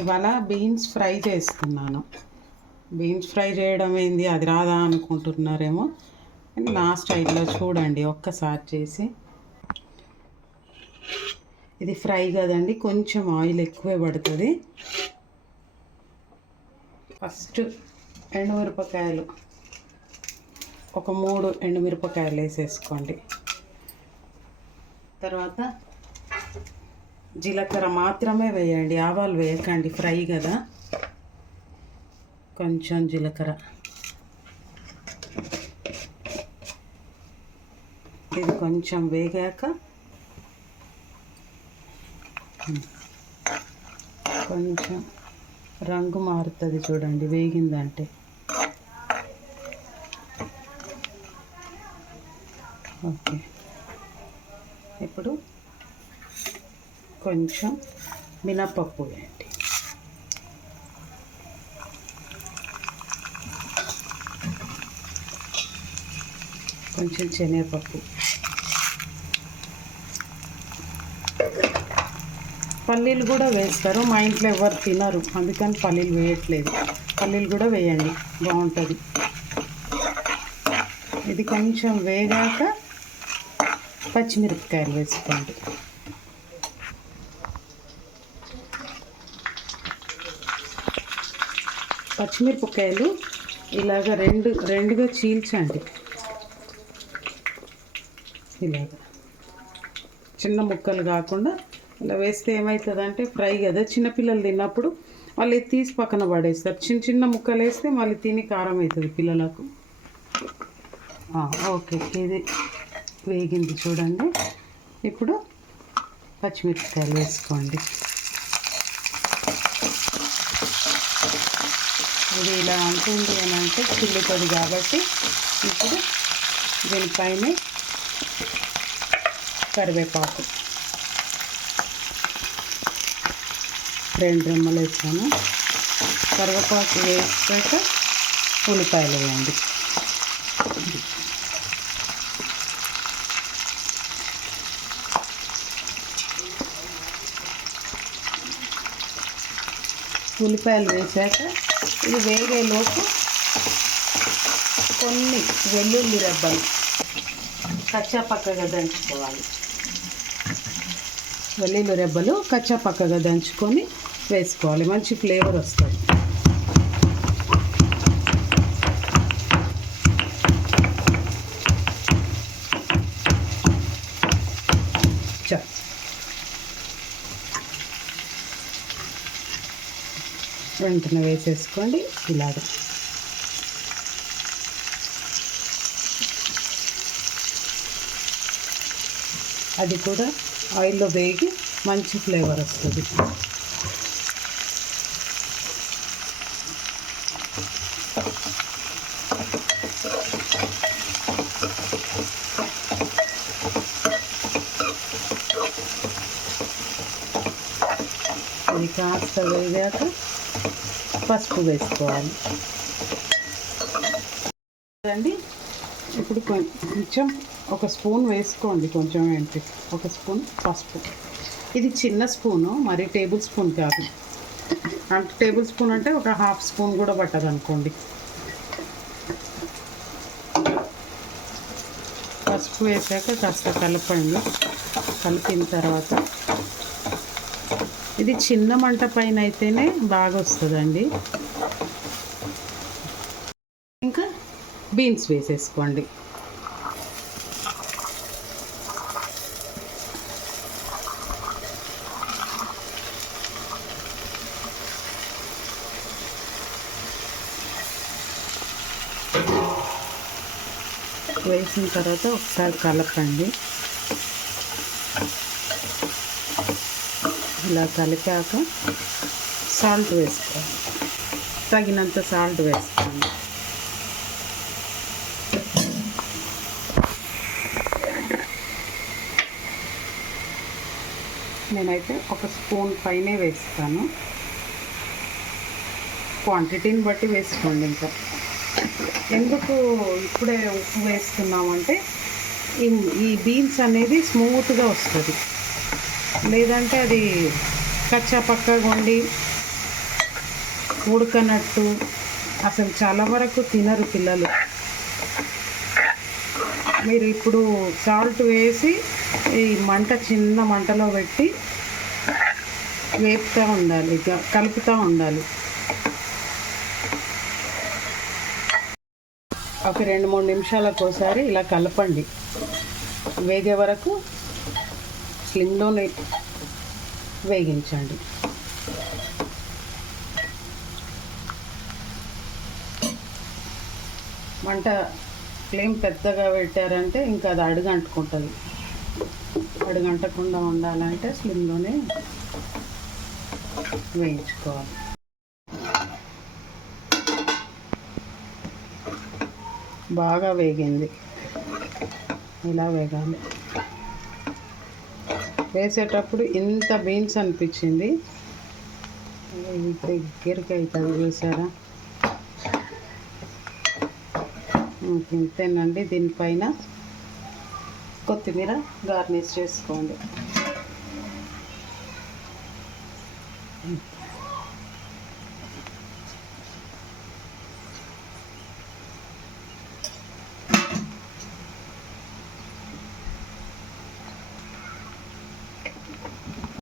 ఇవాళ beans fry చేస్తున్నాను. Beans fry చేయడం ఏంది, అది రాదా అనుకుంటున్నారేమో. నా స్టైల్లో చూడండి ఒక్కసారి చేసి. ఇది ఫ్రై కదండి, కొంచెం ఆయిల్ ఎక్కువే పడుతుంది. ఫస్ట్ ఎండుమిరపకాయలు ఒక 3 ఎండుమిరపకాయలు వేసేసుకోండి. తర్వాత జీలకర్ర మాత్రమే వేయండి, ఆవాలు వేయకండి, ఫ్రై కదా. కొంచెం జీలకర్ర, ఇది కొంచెం వేగాక కొంచెం రంగు మారుతుంది చూడండి వేగిందంటే. ఓకే, ఇప్పుడు కొంచెం మినపప్పు వేయండి. కొంచెం శనగపప్పు, పల్లీలు కూడా వేస్తారు. మా ఇంట్లో ఎవరు తినరు, అందుకని పల్లీలు వేయట్లేదు. పల్లీలు కూడా వేయండి, బాగుంటుంది. ఇది కొంచెం వేగాక పచ్చిమిరపకాయలు వేసుకోండి. పచ్చిమిరపకాయలు ఇలాగ రెండుగా చీల్చండి. ఇలాగ చిన్న ముక్కలు కాకుండా ఇలా వేస్తే ఏమవుతుందంటే, ఫ్రై కదా, చిన్నపిల్లలు తిన్నప్పుడు వాళ్ళు ఇది తీసి పక్కన పడేస్తారు. చిన్న చిన్న ముక్కలు వేస్తే మళ్ళీ తిని కారం అవుతుంది పిల్లలకు. ఓకే, ఇది వేగింది చూడండి. ఇప్పుడు పచ్చిమిరపకాయలు వేసుకోండి. ఇది ఇలా ఉంటుంది అని అంటే చిల్లుతుంది కాబట్టి ఇప్పుడు దీనిపైన కరివేపాకు 2 రెమ్మలు వేసాను. కరివేపాకు వేసాక ఉల్లిపాయలు వేయండి. ఉల్లిపాయలు వేసాక ఇది వేగేలోపు కొన్ని వెల్లుల్లి రెబ్బలు కచ్చా పక్కగా దంచుకోవాలి. వెల్లుల్లి రెబ్బలు కచ్చా పక్కగా దంచుకొని వేసుకోవాలి, మంచి ఫ్లేవర్ వస్తుంది. వెంటనే వేసేసుకోండి ఇలాగ. అది కూడా ఆయిల్లో వేగి మంచి ఫ్లేవర్ వస్తుంది. ఇది కాస్త వేగాక పసుపు వేసుకోవాలి అండి. ఇప్పుడు కొంచెం ఒక స్పూన్ వేసుకోండి, కొంచెం ఏంటి, ఒక స్పూన్ పసుపు. ఇది చిన్న స్పూను, మరి టేబుల్ స్పూన్ కాదు. అంటే టేబుల్ స్పూన్ అంటే ఒక ½ స్పూన్ కూడా పట్టదు అనుకోండి. పసుపు వేసాక కాస్త కలపండి. కలిపిన తర్వాత ఇది చిన్న మంట పైన అయితేనే బాగా వస్తుందండి. ఇంకా బీన్స్ వేసేసుకోండి. వేసిన తర్వాత ఒకసారి కలపండి. ఇలా కలిపాక సాల్ట్ వేసుకోండి, తగినంత సాల్ట్ వేసుకోండి. నేనైతే ఒక స్పూన్ పైనే వేస్తాను, క్వాంటిటీని బట్టి వేసుకోండి. ఇంకా ఎందుకు ఇప్పుడే ఉప్పు వేస్తున్నామంటే ఈ బీన్స్ అనేది స్మూత్గా వస్తుంది. లేదంటే అది కచ్చా పక్కగా ఉండి ఉడకనట్టు అసలు చాలా వరకు తినరు పిల్లలు. మీరు ఇప్పుడు సాల్ట్ వేసి ఈ మంట చిన్న మంటలో పెట్టి వేపుతూ ఉండాలి, కలుపుతూ ఉండాలి. ఒక 2-3 నిమిషాలకు ఒకసారి ఇలా కలపండి. వేగే వరకు స్లిమ్లోనే వేగించండి. మంట ఫ్లేమ్ పెద్దగా పెట్టారంటే ఇంకా అది అడుగంటుకుంటుంది. అడుగంటకుండా ఉండాలంటే స్లిమ్లోనే వేయించుకోవాలి. బాగా వేగింది, ఇలా వేగాలి. వేసేటప్పుడు ఇంత బీన్స్ అనిపించింది, దగ్గరికి అవుతుంది. వేసారా? ఇంతేనండి. దీనిపైన కొత్తిమీర గార్నిష్ చేసుకోండి.